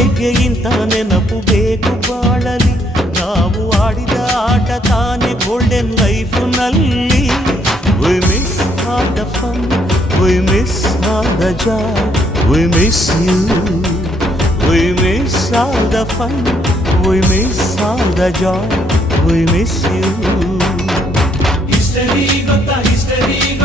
ಹೇಗೆ ಇಂಥ ನೆನಪು ಬೇಕು ಬಾಳಲಿ. ನಾವು ಆಡಿದ ಆಟ ತಾನೆ golden ಲೈಫ್ನಲ್ಲಿ. We miss all the fun, we miss all the joy, we miss you. We miss all the fun, we miss all the joy, we miss you. History gotta history.